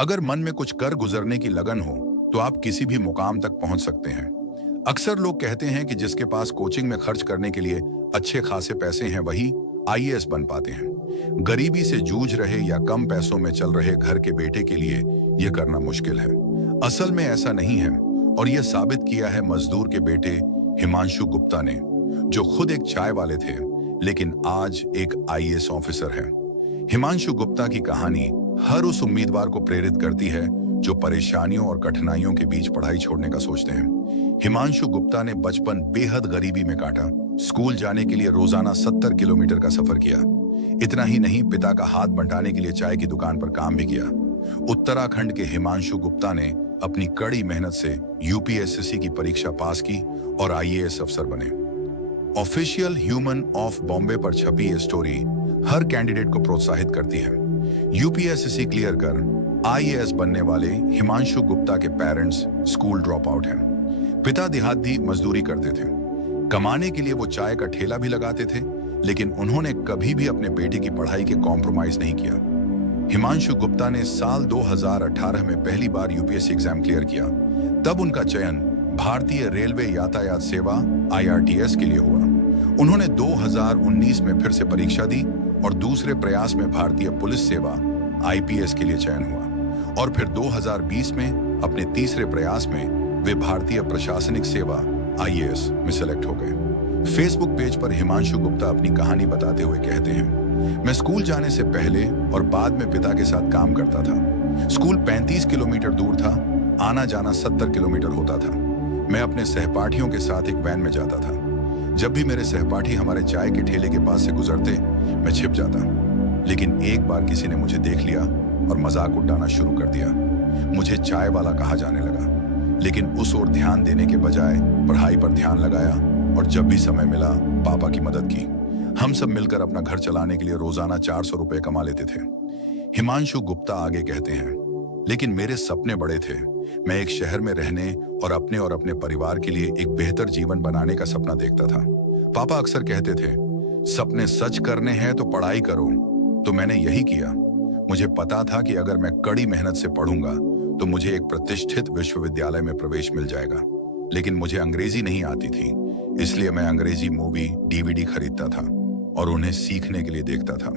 अगर मन में कुछ कर गुजरने की लगन हो तो आप किसी भी मुकाम तक पहुंच सकते हैं। अक्सर लोग कहते हैं कि जिसके पास कोचिंग में खर्च करने के लिए अच्छे खासे पैसे हैं वही आईएएस बन पाते हैं। गरीबी से जूझ रहे या कम पैसों में चल रहे घर के बेटे के लिए यह करना मुश्किल है। असल में ऐसा नहीं है और यह साबित किया है मजदूर के बेटे हिमांशु गुप्ता ने, जो खुद एक चाय वाले थे लेकिन आज एक आईएएस ऑफिसर है। हिमांशु गुप्ता की कहानी हर उस उम्मीदवार को प्रेरित करती है जो परेशानियों और कठिनाइयों के बीच पढ़ाई छोड़ने का सोचते हैं। हिमांशु गुप्ता ने बचपन बेहद गरीबी में काटा। स्कूल जाने के लिए रोजाना 70 किलोमीटर का सफर किया। इतना ही नहीं, पिता का हाथ बंटाने के लिए चाय की दुकान पर काम भी किया। उत्तराखंड के हिमांशु गुप्ता ने अपनी कड़ी मेहनत से यूपीएससी की परीक्षा पास की और आईएएस अफसर बने। ऑफिशियल ह्यूमन ऑफ बॉम्बे पर छपी ये स्टोरी हर कैंडिडेट को प्रोत्साहित करती है। यूपीएससी क्लियर कर आईएएस बनने वाले हिमांशु गुप्ता के पेरेंट्स स्कूल ड्रॉप आउट हैं। पिता देहाती मजदूरी करते थे। कमाने के लिए वो चाय का ठेला भी लगाते थे, लेकिन उन्होंने कभी भी अपने बेटे की पढ़ाई के कॉम्प्रोमाइज नहीं किया। हिमांशु गुप्ता ने साल 2018 में पहली बार यूपीएससी एग्जाम क्लियर किया। तब उनका चयन भारतीय रेलवे यातायात सेवा IRTS के लिए हुआ। उन्होंने 2019 में फिर से परीक्षा दी और दूसरे प्रयास में भारतीय पुलिस सेवा IPS के लिए चयन हुआ और फिर 2020 में अपने तीसरे प्रयास में वे भारतीय प्रशासनिक सेवा IAS में सेलेक्ट हो गए। फेसबुक पेज पर हिमांशु गुप्ता अपनी कहानी बताते हुए कहते हैं, मैं स्कूल जाने से पहले और बाद में पिता के साथ काम करता था। स्कूल 35 किलोमीटर दूर था, आना जाना 70 किलोमीटर होता था। मैं अपने सहपाठियों के साथ एक वैन में जाता था। जब भी मेरे सहपाठी हमारे चाय के ठेले के पास से गुजरते, मैं छिप जाता। लेकिन एक बार किसी ने मुझे देख लिया और मजाक उड़ाना शुरू कर दिया। मुझे चाय वाला कहा जाने लगा, लेकिन उस ओर ध्यान देने के बजाय पढ़ाई पर ध्यान लगाया और जब भी समय मिला पापा की मदद की। हम सब मिलकर अपना घर चलाने के लिए रोजाना 400 रुपए कमा लेते थे। हिमांशु गुप्ता आगे कहते हैं, लेकिन मेरे सपने बड़े थे। मैं एक शहर में रहने और अपने परिवार के लिए एक बेहतर जीवन बनाने का सपना देखता था। पापा अक्सर कहते थे, सपने सच करने हैं तो पढ़ाई करो। तो मैंने यही किया। मुझे पता था कि अगर मैं कड़ी मेहनत से पढ़ूंगा तो मुझे एक प्रतिष्ठित विश्वविद्यालय में प्रवेश मिल जाएगा। लेकिन मुझे अंग्रेजी नहीं आती थी, इसलिए मैं अंग्रेजी मूवी DVD खरीदता था और उन्हें सीखने के लिए देखता था।